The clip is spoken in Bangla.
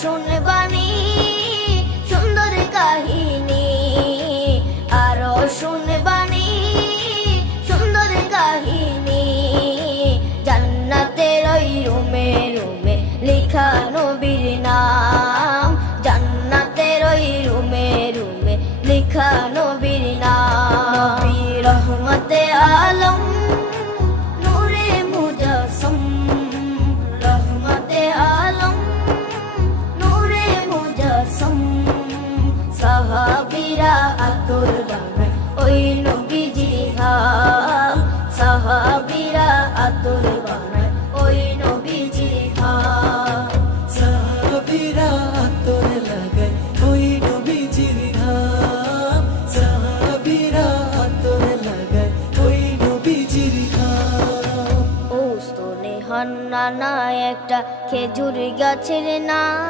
শুনবানি সুন্দর কাহিনী, আরো শুনবানি সুন্দর কাহিনী। জান্নাতের ওই রুমে রুমে লেখা নবীর নাম, জান্নাতের ওই রুমে রুমে লেখা নবীর নাম। নবী রহমতে আলম নূরে মুজাসসম, রহমতে আলম নূরে মুজাসসম। সাহাবীরা আতর বানায় ওই নবীজির ঘাম, সাহাবীরা আতর বানায় ওই নবীজির ঘাম। সাহাবীরা আতর লাগায় ওই নবীজির ঘাম, সাহাবীরা আতর লাগায় ওই নবীজির ঘাম। ও স্তনে হান্নানা একটা খেজুর গাছের নাম।